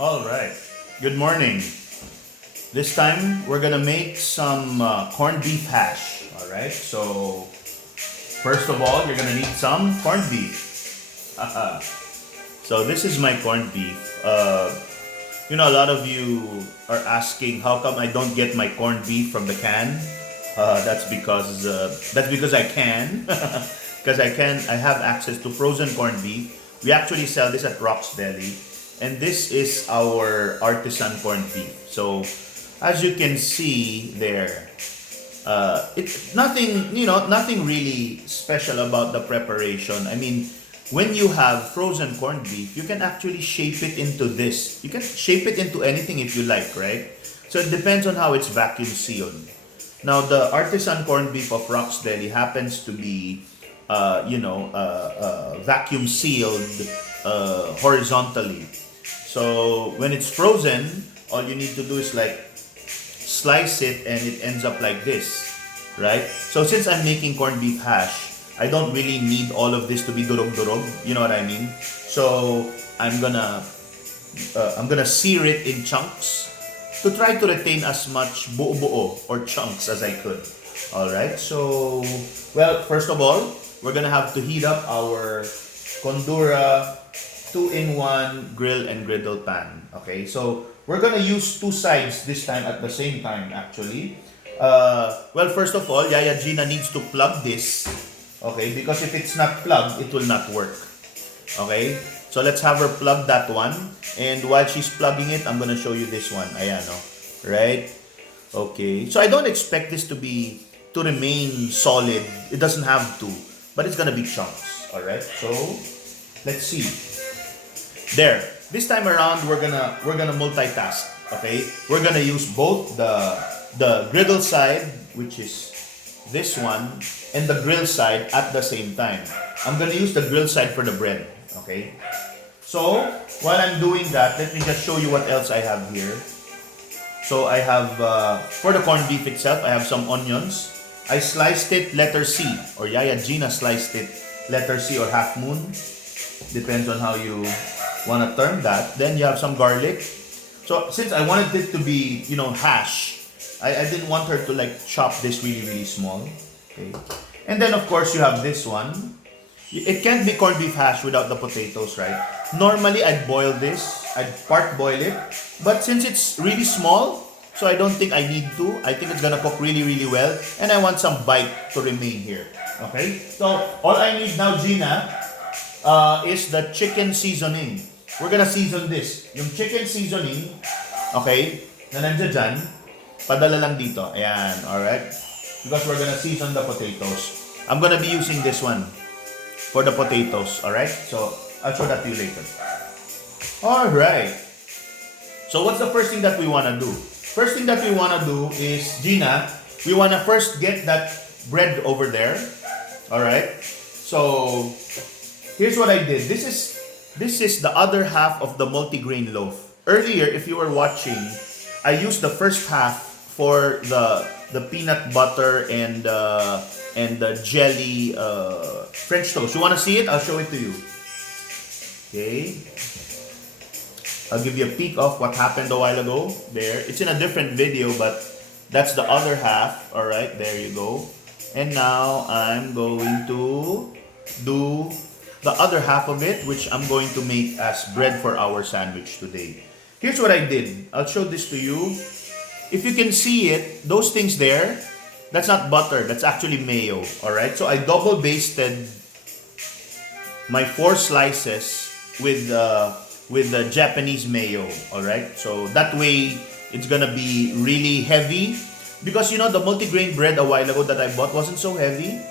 All right. Good morning. This time we're gonna make some corned beef hash. All right. So first of all, you're gonna need some corned beef. So this is my corned beef. A lot of you are asking how come I don't get my corned beef from the can. That's because I can, because I have access to frozen corned beef. We actually sell this at Rock's Deli, and this is our artisan corned beef. So as you can see there, it's nothing really special about the preparation. I mean, when you have frozen corned beef, you can actually shape it into this. You can shape it into anything if you like, right? So it depends on how it's vacuum sealed. Now, the artisan corned beef of Rock's Deli happens to be, vacuum sealed horizontally. So when it's frozen, all you need to do is like slice it and it ends up like this, right? So since I'm making corned beef hash, I don't really need all of this to be durog-durog, you know what I mean? So I'm gonna sear it in chunks to try to retain as much buo-buo or chunks as I could. All right. So, well, first of all, we're gonna have to heat up our Condura 2-in-1 grill and griddle pan. Okay. So we're gonna use two sides this time at the same time. Actually, well, first of all, Yaya Gina needs to plug this. Okay, because if it's not plugged, it will not work. Okay, so let's have her plug that one. And while she's plugging it, I'm gonna show you this one. Ayan, no? Right? Okay. So I don't expect this to remain solid. It doesn't have to, but it's gonna be chunks. All right. So let's see. There. This time around, we're gonna multitask. Okay. We're gonna use both the griddle side, which is this one, and the grill side at the same time. I'm gonna use the grill side for the bread. Okay. So while I'm doing that, let me just show you what else I have here. So I have for the corned beef itself, I have some onions. I sliced it letter C, or Yaya Gina sliced it letter C or half moon. Depends on how you want to term that. Then you have some garlic. So since I wanted it to be, hash, I didn't want her to like chop this really, really small. Okay. And then of course you have this one. It can't be corned beef hash without the potatoes, right? Normally I'd boil this. I'd part boil it. But since it's really small, so I don't think I need to. I think it's gonna cook really, really well. And I want some bite to remain here. Okay? So all I need now, Gina, is the chicken seasoning. We're gonna season this. Yung chicken seasoning, okay, na nandiyan dyan, padala lang dito. Ayan, alright? Because we're gonna season the potatoes. I'm gonna be using this one for the potatoes, alright? So, I'll show that to you later. Alright. So, what's the first thing that we wanna do? First thing that we wanna do is, Gina, we wanna first get that bread over there. Alright? So, here's what I did. This is the other half of the multigrain loaf. Earlier, if you were watching, I used the first half for the peanut butter and the jelly French toast. You want to see it? I'll show it to you. Okay. I'll give you a peek of what happened a while ago. There. It's in a different video, but that's the other half. Alright, there you go. And now I'm going to do the other half of it, which I'm going to make as bread for our sandwich today. Here's what I did. I'll show this to you. If you can see it, those things there, that's not butter, that's actually mayo, alright? So I double basted my 4 slices with the Japanese mayo, alright? So that way, it's gonna be really heavy. Because the multigrain bread a while ago that I bought wasn't so heavy.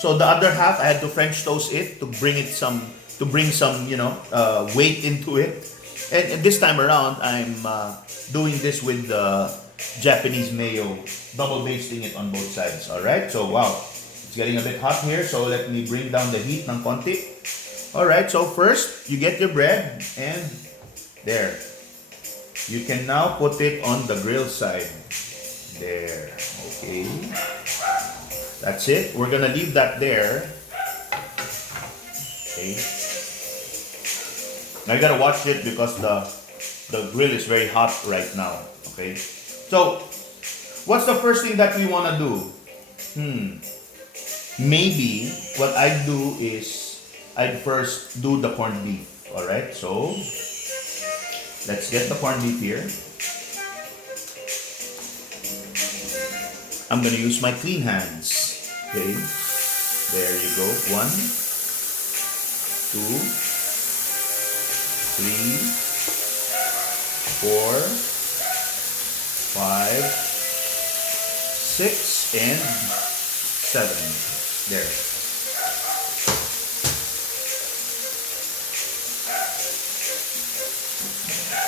So the other half, I had to French toast it to bring some weight into it. And this time around, I'm doing this with the Japanese mayo, double basting it on both sides. Alright, so wow, it's getting a bit hot here, so let me bring down the heat ng konti. Alright, so first, you get your bread, and there. You can now put it on the grill side. There, okay. That's it. We're gonna leave that there. Okay. Now you gotta watch it because the grill is very hot right now. Okay, so what's the first thing that we want to do? Maybe what I'd do is I'd first do the corned beef. All right, so let's get the corned beef here. I'm gonna use my clean hands. Okay, there you go. 1, 2, 3, 4, 5, 6, and 7. There.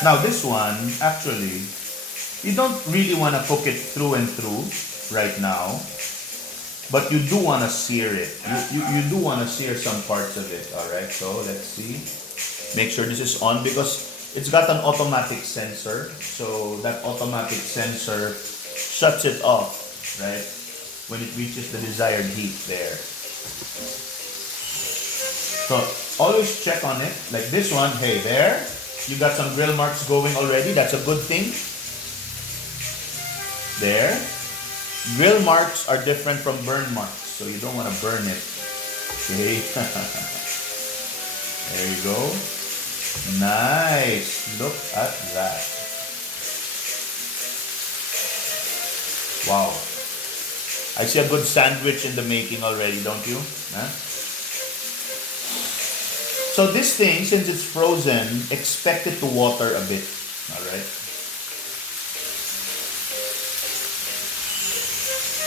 Now this one, actually, you don't really want to cook it through and through right now, but you do want to sear it. You do want to sear some parts of it. All right. So let's see. Make sure this is on because it's got an automatic sensor. So that automatic sensor shuts it off, right, when it reaches the desired heat there. So always check on it. Like this one, hey, there. You got some grill marks going already. That's a good thing. There. Grill marks are different from burn marks, so you don't want to burn it. Okay. There you go. Nice. Look at that. Wow. I see a good sandwich in the making already, don't you? Huh? So this thing, since it's frozen, expect it to water a bit. Alright?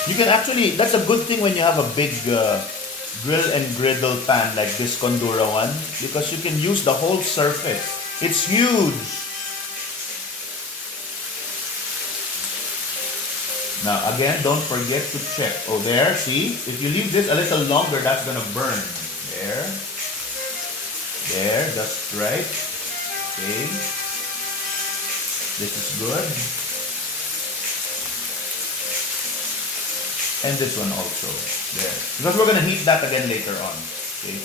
You can actually, that's a good thing when you have a big grill and griddle pan like this Condura one, because you can use the whole surface. It's huge. Now again, don't forget to check. Oh, there, see? If you leave this a little longer, that's gonna burn. There. There, just right. Okay. This is good. And this one also. There. Because we're gonna heat that again later on. Okay.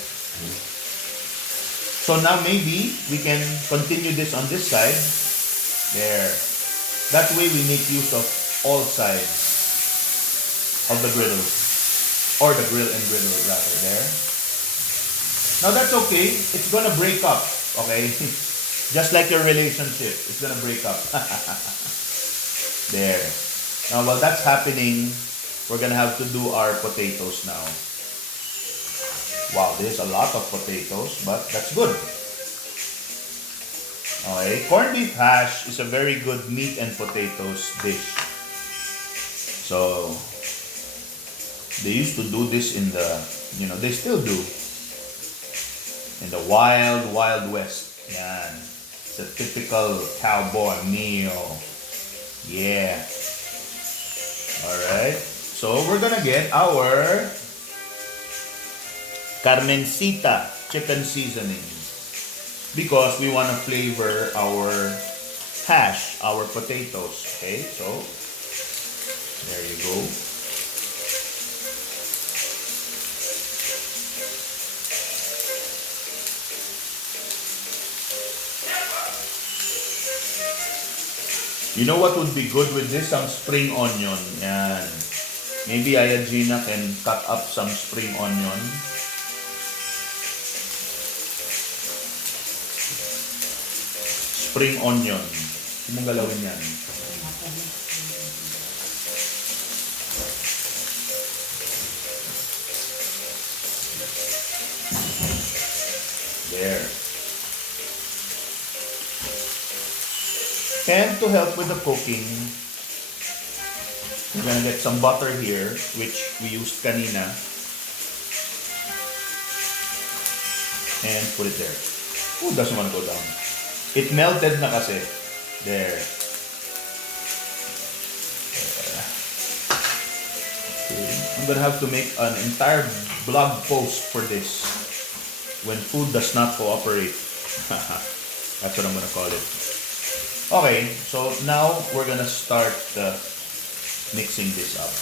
So now maybe we can continue this on this side. There. That way we make use of all sides of the griddle. Or the grill and griddle rather. There. Now that's okay. It's gonna break up. Okay? Just like your relationship. It's gonna break up. There. Now while that's happening, we're gonna have to do our potatoes now. Wow, there's a lot of potatoes, but that's good. Okay, corned beef hash is a very good meat and potatoes dish. So, they used to do this in the, they still do. In the wild, wild west. Yan. It's a typical cowboy meal. Yeah. Alright. So we're gonna get our carmencita chicken seasoning because we want to flavor our hash, our potatoes. Okay, so there you go. You know what would be good with this? Some spring onion. Yan. Maybe Gina can cut up some spring onion. Spring onion. Mong galawin yan. There. And to help with the cooking, we're gonna get some butter here, which we used kanina. And put it there. Who doesn't want to go down? It melted na kasi. There. Okay. I'm gonna have to make an entire blog post for this. When food does not cooperate. That's what I'm gonna call it. Okay, so now we're gonna start mixing this up.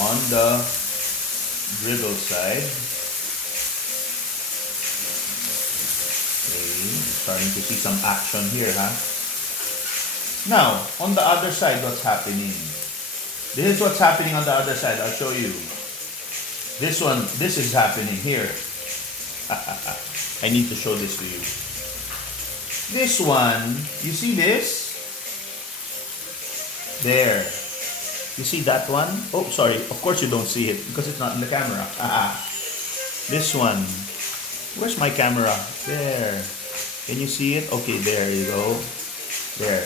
On the griddle side. starting to see some action here, huh? Now, on the other side, what's happening? This is what's happening on the other side. I'll show you. This is happening here. I need to show this to you. This one, you see this? There. You see that one? Oh, sorry. Of course you don't see it because it's not in the camera. This one. Where's my camera? There. Can you see it? Okay, there you go. There.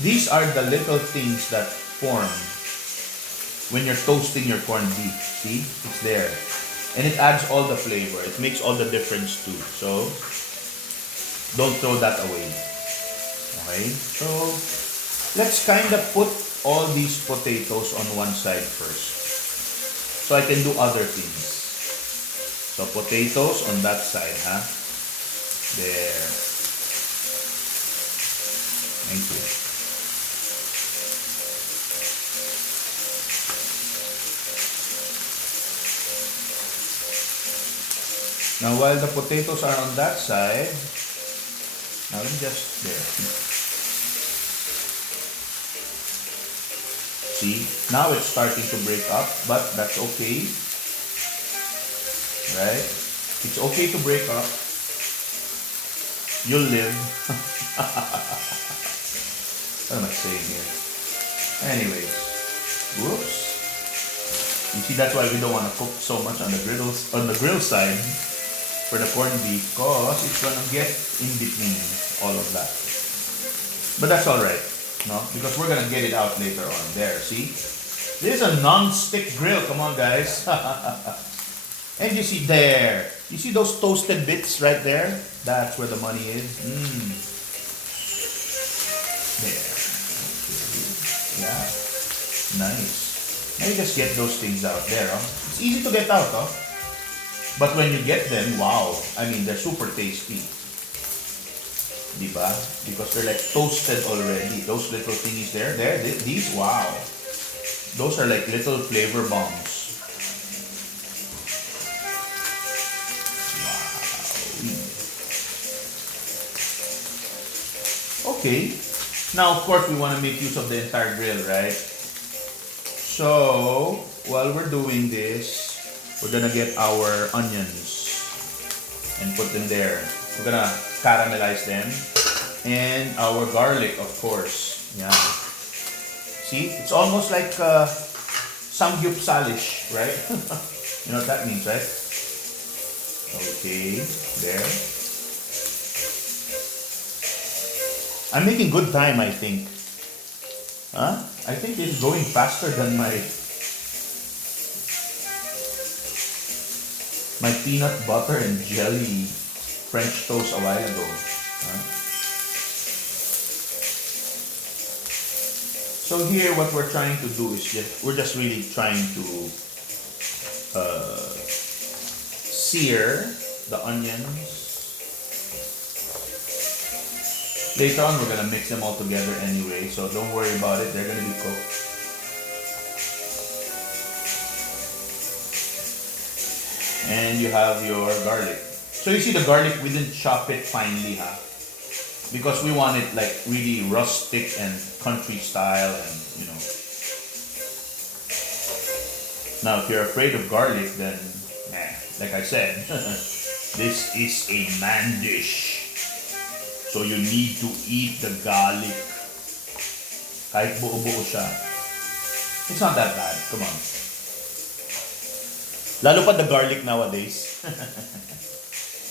These are the little things that form when you're toasting your corned beef. See? It's there. And it adds all the flavor. It makes all the difference too. So, don't throw that away. Okay? So, let's kind of put all these potatoes on one side first. So I can do other things. So, potatoes on that side, huh? There. Thank you. Now, while the potatoes are on that side, now let me just, there. See, now it's starting to break up, but that's okay. Right? It's okay to break up. You'll live. What am I saying here? Anyways, whoops. You see, that's why we don't want to cook so much on the grill side for the corned beef, because it's gonna get in between all of that. But that's all right, no? Because we're gonna get it out later on. There, see? This is a non-stick grill. Come on, guys. And you see there. You see those toasted bits right there? That's where the money is. There. Okay. Yeah. Nice. Now you just get those things out there. Oh. It's easy to get out, oh. But when you get them, wow. I mean, they're super tasty. Diba? Because they're like toasted already. Those little thingies there, these, wow. Those are like little flavor bombs. Wow. Okay. Now, of course, we want to make use of the entire grill, right? So, while we're doing this, we're gonna get our onions and put them there. We're gonna caramelize them. And our garlic, of course. Yeah. See? It's almost like samgyupsalish, right? You know what that means, right? Okay. There. I'm making good time, I think. Huh? I think it's going faster than my peanut butter and jelly French toast a while ago. So here, what we're trying to do is we're just really trying to sear the onions. Later on, we're gonna mix them all together anyway, so don't worry about it. They're gonna be cooked. And you have your garlic. So you see the garlic, we didn't chop it finely, huh? Because we want it like really rustic and country style, and you know. Now, if you're afraid of garlic, then, like I said, this is a man dish. So you need to eat the garlic. Kahit buo-buo siya. It's not that bad. Come on. Lalo pa the garlic nowadays.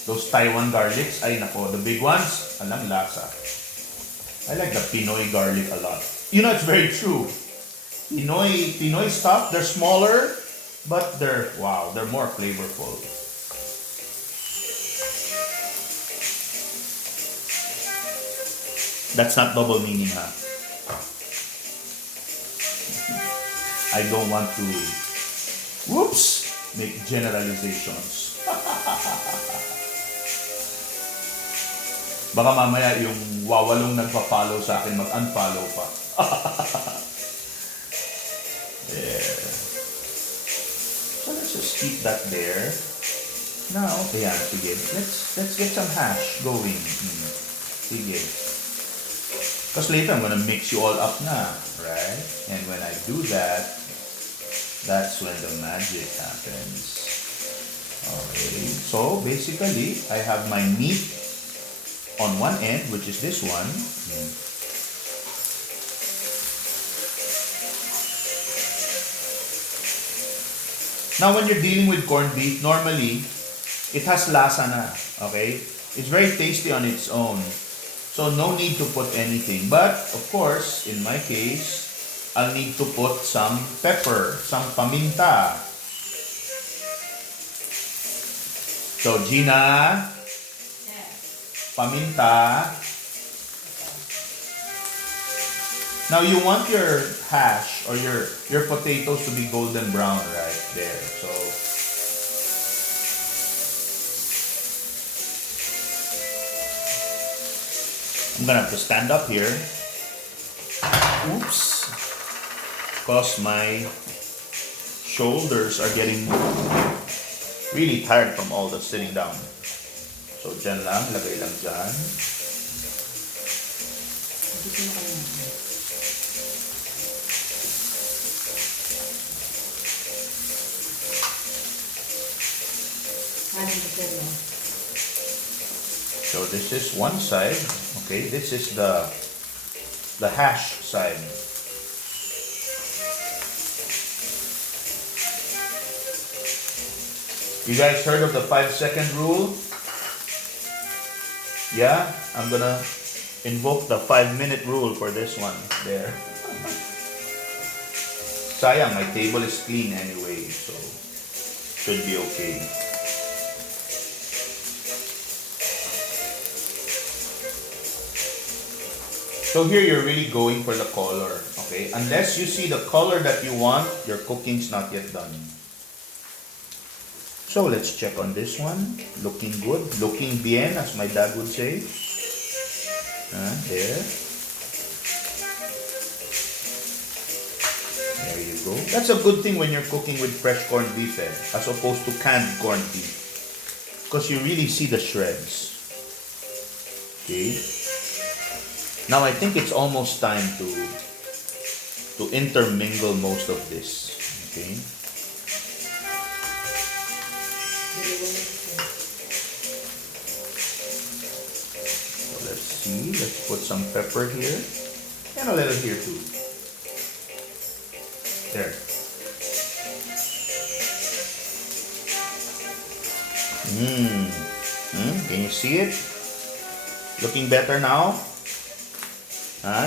Those Taiwan garlics, ay nako, the big ones, alam lasa. I like the Pinoy garlic a lot. You know, it's very true. Pinoy stuff, they're smaller, but they're more flavorful. That's not double meaning, huh? I don't want to, make generalizations. Baka mamaya yung wawalong nagpa-follow sa akin mag-unfollow pa. There. So let's just keep that there. Now, ayan, sige. Let's get some hash going. Sige. Because later I'm gonna mix you all up na, right? And when I do that, that's when the magic happens. Okay, so basically, I have my meat on one end, which is this one. Now, when you're dealing with corned beef, normally, it has lasa na, okay? It's very tasty on its own. So, no need to put anything. But, of course, in my case, I'll need to put some pepper, some paminta. So, Gina, paminta. Now, you want your hash or your potatoes to be golden brown right there. So, I'm gonna have to stand up here. Oops. Because my shoulders are getting really tired from all the sitting down. So, dyan lang. Lagay lang dyan. So, this is one side. Okay, this is the hash side. You guys heard of the 5-second rule? Yeah, I'm gonna invoke the 5-minute rule for this one. There. Sayang, my table is clean anyway, so should be okay. So here you're really going for the color, okay? Unless you see the color that you want, your cooking's not yet done. So let's check on this one. Looking good. Looking bien, as my dad would say. There. There you go. That's a good thing when you're cooking with fresh corned beef, as opposed to canned corned beef. Because you really see the shreds. Okay. Now I think it's almost time to intermingle most of this. Okay. So let's see. Let's put some pepper here. And a little here too. There. Can you see it? Looking better now?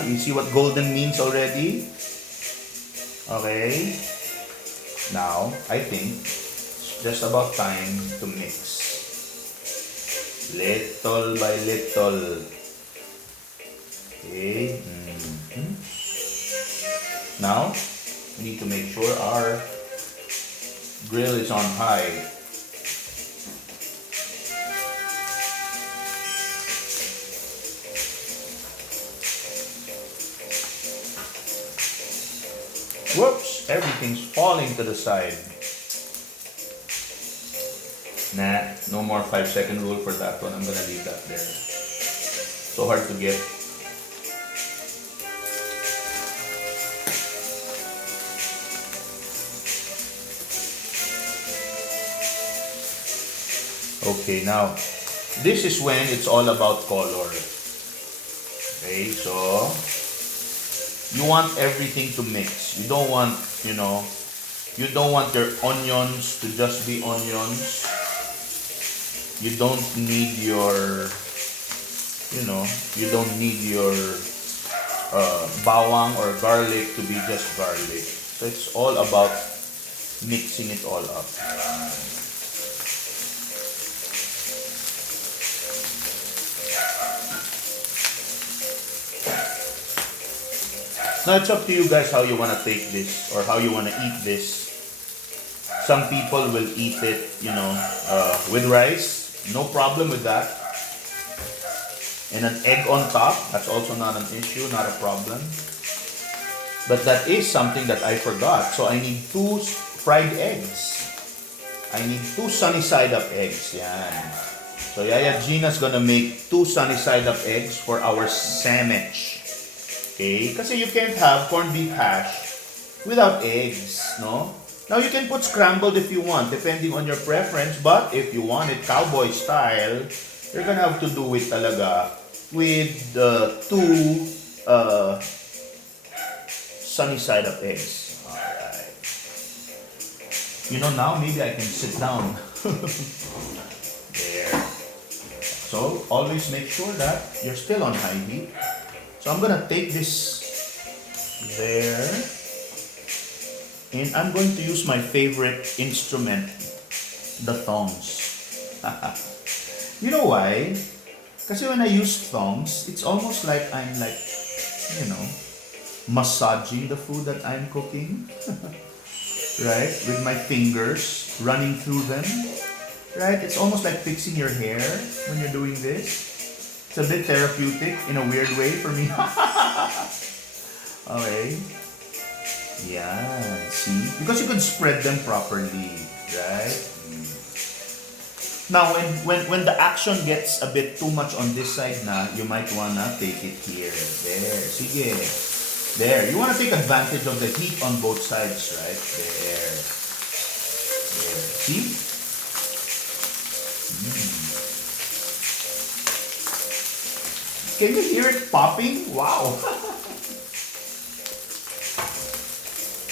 You see what golden means already? Okay. Now, I think it's just about time to mix. Little by little. Okay. Now, we need to make sure our grill is on high. Whoops, everything's falling to the side. Nah, no more 5-second rule for that one. I'm gonna leave that there. So hard to get. Okay, now, this is when it's all about color. Okay, so you want everything to mix. You don't want, you don't want your onions to just be onions. You don't need your, you don't need your bawang or garlic to be just garlic. So it's all about mixing it all up. Now it's up to you guys how you want to take this or how you want to eat this. Some people will eat it, with rice. No problem with that. And an egg on top, that's also not an issue, not a problem. But that is something that I forgot. So I need 2 fried eggs. I need 2 sunny side up eggs. Yan. So Yaya Gina's gonna make 2 sunny side up eggs for our sandwich. Okay? Kasi you can't have corned beef hash without eggs, no? Now you can put scrambled if you want, depending on your preference. But if you want it cowboy style, you're gonna have to do it talaga with the 2 sunny side up eggs. Alright. You know, now maybe I can sit down. There. So always make sure that you're still on high heat. So I'm gonna take this there, and I'm going to use my favorite instrument, the tongs. You know why? Kasi when I use tongs, it's almost like I'm like, you know, massaging the food that I'm cooking. Right? With my fingers running through them. Right? It's almost like fixing your hair when you're doing this. It's a bit therapeutic in a weird way for me. Okay. Yeah, see? Because you could spread them properly, right? Now, when the action gets a bit too much on this side na, you might wanna take it here. There. Sige. There. You wanna take advantage of the heat on both sides, right? There. There. See? Can you hear it popping? Wow.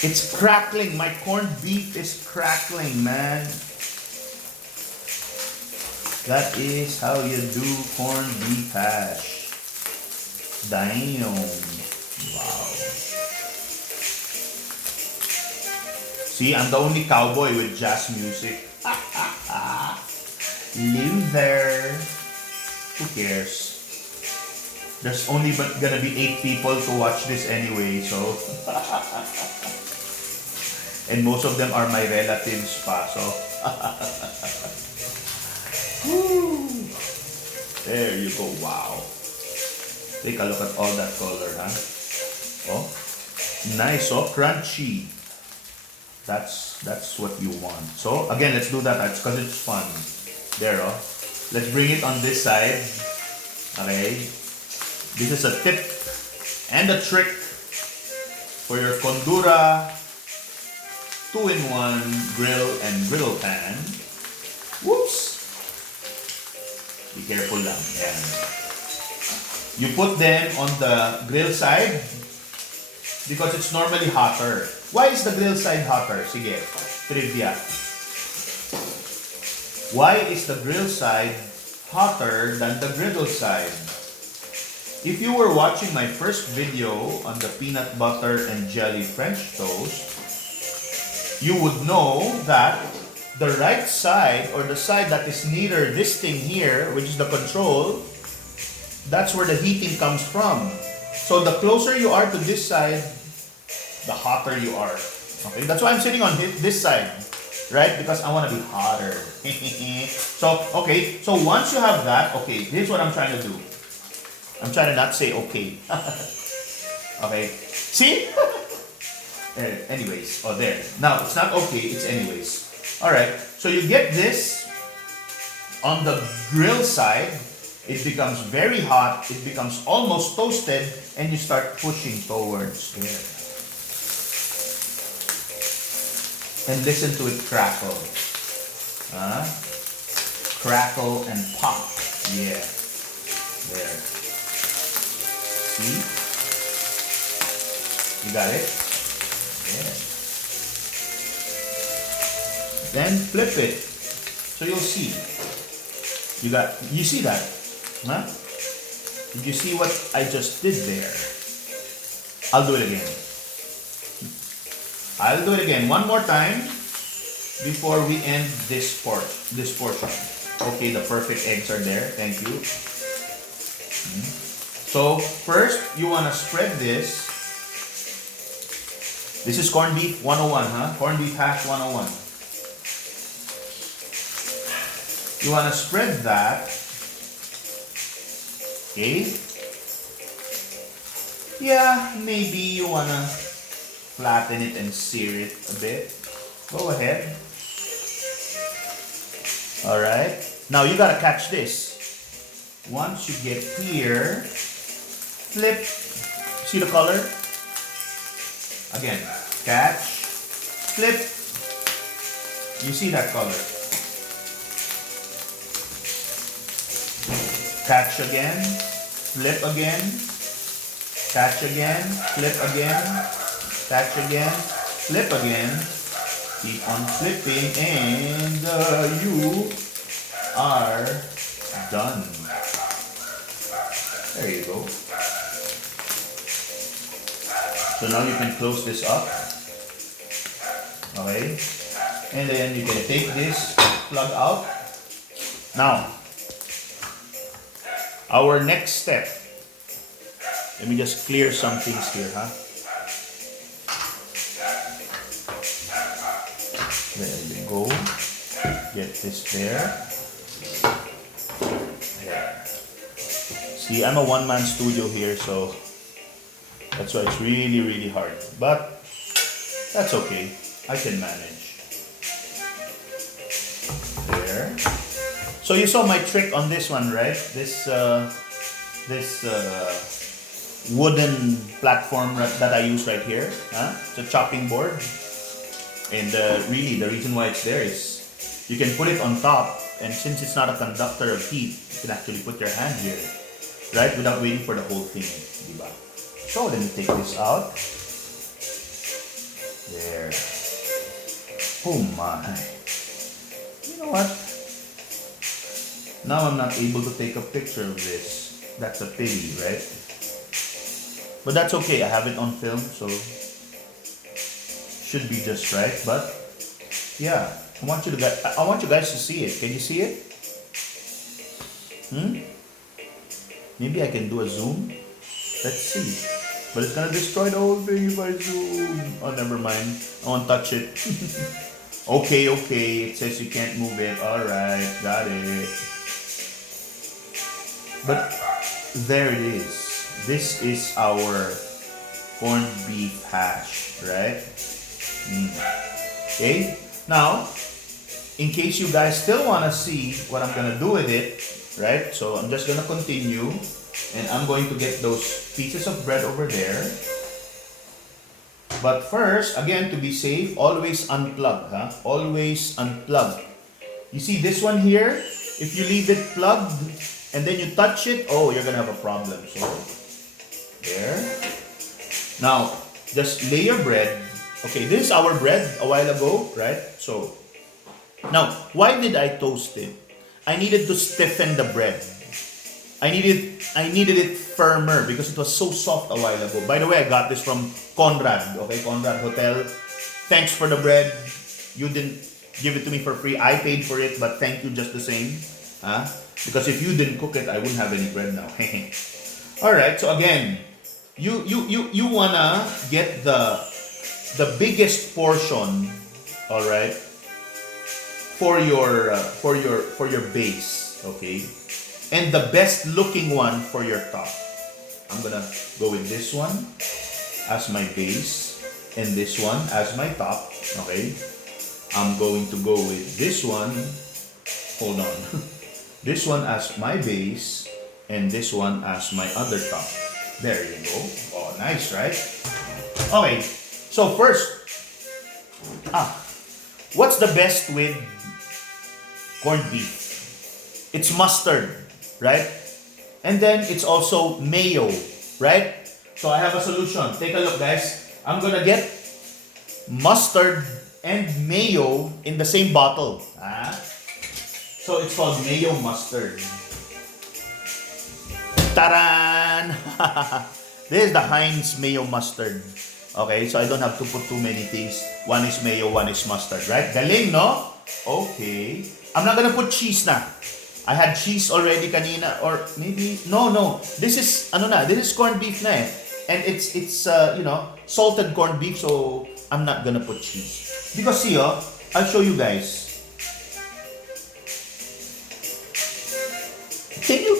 It's crackling. My corned beef is crackling, man. That is how you do corned beef hash. Damn. Wow. See, I'm the only cowboy with jazz music. Loser. Who cares? There's only gonna be 8 people to watch this anyway, so. And most of them are my relatives pa, so. Woo. There you go, wow. Take a look at all that color, huh? Oh, nice, oh, crunchy. That's what you want. So again, let's do that. It's because it's fun. There, oh. Let's bring it on this side. Okay. This is a tip and a trick for your Condura 2-in-1 grill and griddle pan. Whoops! Be careful lang. Yan. You put them on the grill side because it's normally hotter. Why is the grill side hotter? Sige, trivia. Why is the grill side hotter than the griddle side? If you were watching my first video on the peanut butter and jelly French toast, you would know that the right side, or the side that is near this thing here, which is the control, that's where the heating comes from. So the closer you are to this side, the hotter you are. Okay, that's why I'm sitting on this side, right? Because I want to be hotter. So, okay, so once you have that, okay, here's what I'm trying to do. I'm trying to not say okay. Okay. See? Anyways. Oh, there. Now, it's not okay. It's anyways. Alright. So you get this on the grill side. It becomes very hot. It becomes almost toasted. And you start pushing towards there. And listen to it crackle. Crackle and pop. Yeah. There. See? You got it? Yeah. Then flip it. So you'll see. You see that? Huh? Did you see what I just did there? I'll do it again. I'll do it again one more time before we end this portion. Okay, the perfect eggs are there. Thank you. So first, you want to spread this. This is corned beef 101, huh? Corned beef hash 101. You want to spread that. Okay. Yeah, maybe you want to flatten it and sear it a bit. Go ahead. Alright. Now you gotta catch this. Once you get here, flip. See the color? Again, catch, flip. You see that color? Catch again, flip again, catch again, flip again, catch again, flip again. Keep on flipping and you are done. There you go. So now you can close this up. Okay. And then you can take this plug out. Now, our next step. Let me just clear some things here, huh? There you go. Get this there. There. See, I'm a one-man studio here, so that's why it's really, really hard. But that's okay. I can manage. There. So you saw my trick on this one, right? This wooden platform that I use right here. Huh? It's a chopping board. And really, the reason why it's there is you can put it on top, and since it's not a conductor of heat, you can actually put your hand here, right? Without waiting for the whole thing, diba? So let me take this out. There. Oh my. You know what? Now I'm not able to take a picture of this. That's a pity, right? But that's okay. I have it on film, so should be just right. But yeah, I want you guys to see it. Can you see it? Maybe I can do a zoom. Let's see. But it's gonna destroy the whole thing if I zoom. Oh, never mind. I won't touch it. Okay. It says you can't move it. Alright, got it. But there it is. This is our corned beef hash, right? Okay. Now, in case you guys still wanna see what I'm gonna do with it, right? So I'm just gonna continue. And I'm going to get those pieces of bread over there. But first, again, to be safe, always unplug, huh? Always unplug. You see this one here? If you leave it plugged and then you touch it, oh, you're gonna have a problem. So, there. Now, just lay your bread. Okay, this is our bread a while ago, right? So, now, why did I toast it? I needed to stiffen the bread. I needed it firmer because it was so soft a while ago. By the way, I got this from Conrad, okay? Conrad Hotel. Thanks for the bread. You didn't give it to me for free. I paid for it, but thank you just the same. Huh? Because if you didn't cook it, I wouldn't have any bread now. Alright, so again, you wanna get the biggest portion, alright, for your base, okay? And the best looking one for your top. I'm gonna go with this one as my base and this one as my top. Okay. I'm going to go with this one. Hold on. This one as my base and this one as my other top. There you go. Oh, nice, right? Okay. So first, what's the best with corned beef? It's mustard. Right? And then it's also mayo, right? So I have a solution. Take a look, guys. I'm gonna get mustard and mayo in the same bottle. So it's called mayo mustard. Taran! This is the Heinz mayo mustard. Okay, so I don't have to put too many things. One is mayo, one is mustard, right? Galing, no? Okay. I'm not gonna put cheese na. I had cheese already kanina, or maybe no. This is This is corned beef na eh. And it's salted corned beef, so I'm not gonna put cheese. Because see, I'll show you guys. Can you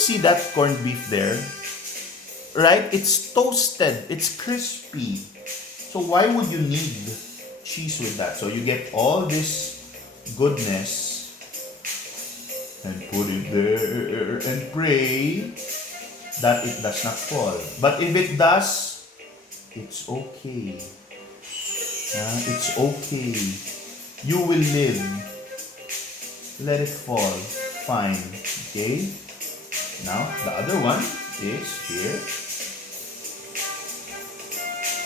see that corned beef there? Right? It's toasted. It's crispy. So why would you need cheese with that? So you get all this goodness and put it there and pray that it does not fall. But if it does, it's okay. It's okay. You will live. Let it fall. Fine. Okay? Now, the other one is here.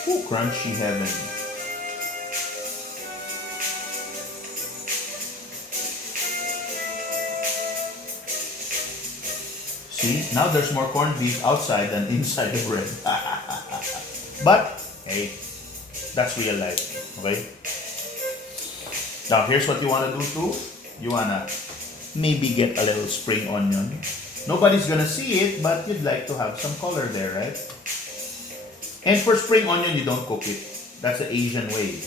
Ooh, crunchy heaven. See, now there's more corned beef outside than inside the bread. But, hey, that's real life, okay? Now, here's what you want to do too. You want to maybe get a little spring onion. Nobody's gonna see it, but you'd like to have some color there, right? And for spring onion, you don't cook it. That's the Asian way.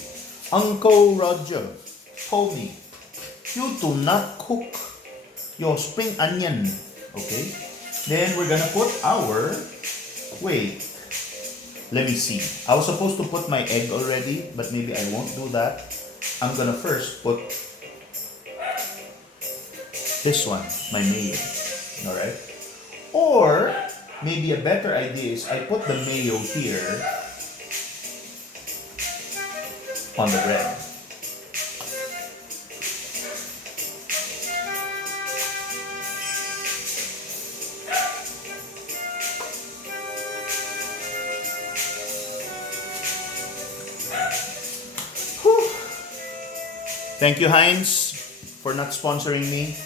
Uncle Roger told me, you do not cook your spring onion, okay? Then we're gonna put our, wait, let me see. I was supposed to put my egg already, but maybe I won't do that. I'm gonna first put this one, my mayo, alright? Or, maybe a better idea is I put the mayo here on the bread. Whew. Thank you, Heinz, for not sponsoring me.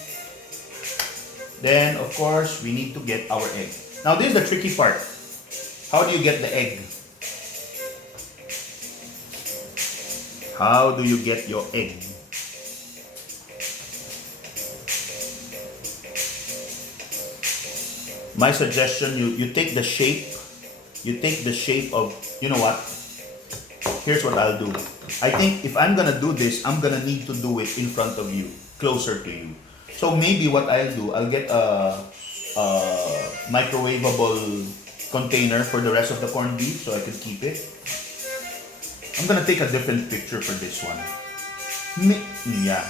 Then, of course, we need to get our egg. Now, this is the tricky part. How do you get the egg? How do you get your egg? My suggestion, you take the shape. You take the shape of, you know what? Here's what I'll do. I think if I'm gonna do this, I'm gonna need to do it in front of you, closer to you. So maybe what I'll do, I'll get a microwavable container for the rest of the corned beef so I can keep it. I'm gonna take a different picture for this one. Yeah.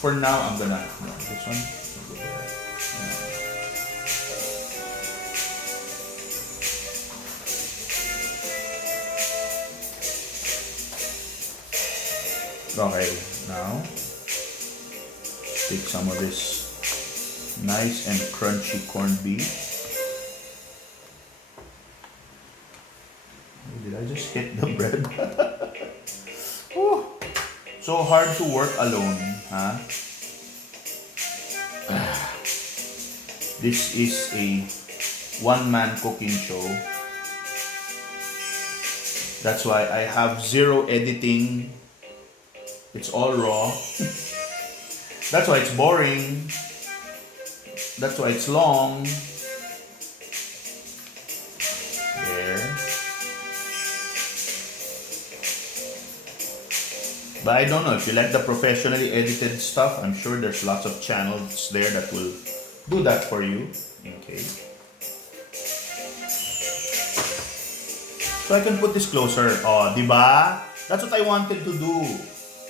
For now, I'm gonna, this one. Okay, now take some of this nice and crunchy corned beef. Did I just hit the bread? Whew. So hard to work alone, huh? This is a one-man cooking show. That's why I have zero editing. It's all raw. That's why it's boring. That's why it's long. There. But I don't know, if you like the professionally edited stuff, I'm sure there's lots of channels there that will do that for you. Okay. So I can put this closer. Oh, diba? That's what I wanted to do.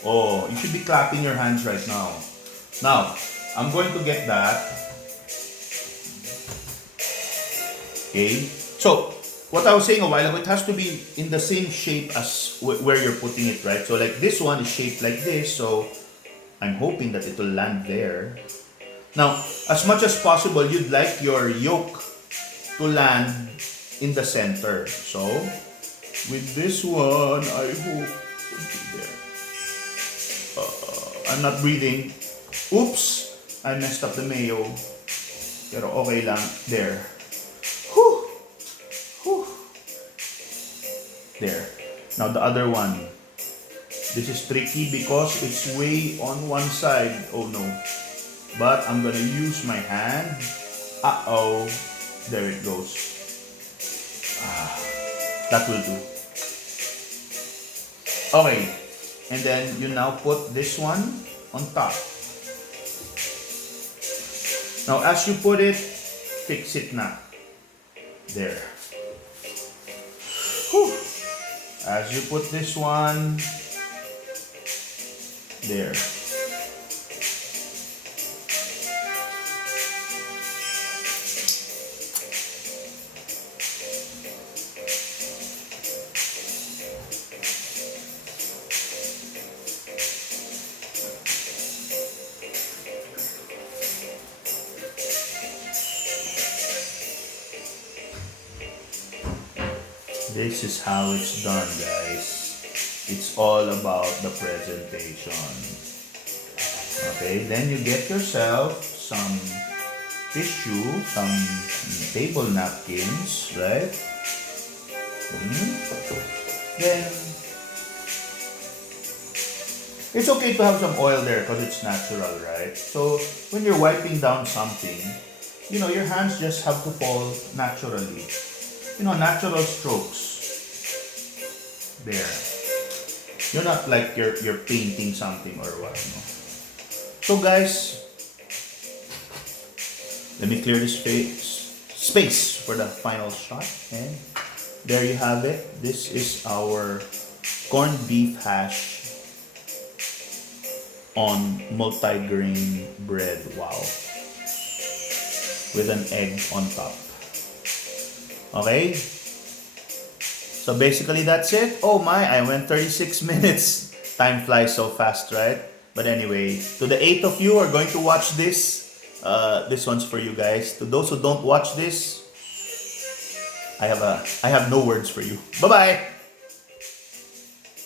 Oh, you should be clapping your hands right now. Now, I'm going to get that. Okay. So, what I was saying a while ago, it has to be in the same shape as where you're putting it, right? So, like this one is shaped like this, so I'm hoping that it will land there. Now, as much as possible, you'd like your yolk to land in the center. So, with this one, I hope there. I'm not breathing. Oops! I messed up the mayo. Pero okay lang. There. Whew! Whew! There. Now the other one. This is tricky because it's way on one side. Oh no. But I'm gonna use my hand. Uh-oh. There it goes. That will do. Okay. And then you now put this one on top. Now as you put it, fix it na. There. Whew. As you put this one, there. This is how it's done, guys. It's all about the presentation. Okay, then you get yourself some tissue, some table napkins, right? Then it's okay to have some oil there because it's natural, right? So when you're wiping down something, your hands just have to fall naturally. Natural strokes. There. You're not like you're painting something or what, no? So guys, let me clear this space for the final shot. And there you have it. This is our corned beef hash on multigrain bread. Wow. With an egg on top. Okay? So basically that's it. Oh my, I went 36 minutes. Time flies so fast, right? But anyway, to the 8 of you who are going to watch this, this one's for you guys. To those who don't watch this, I have no words for you. Bye-bye!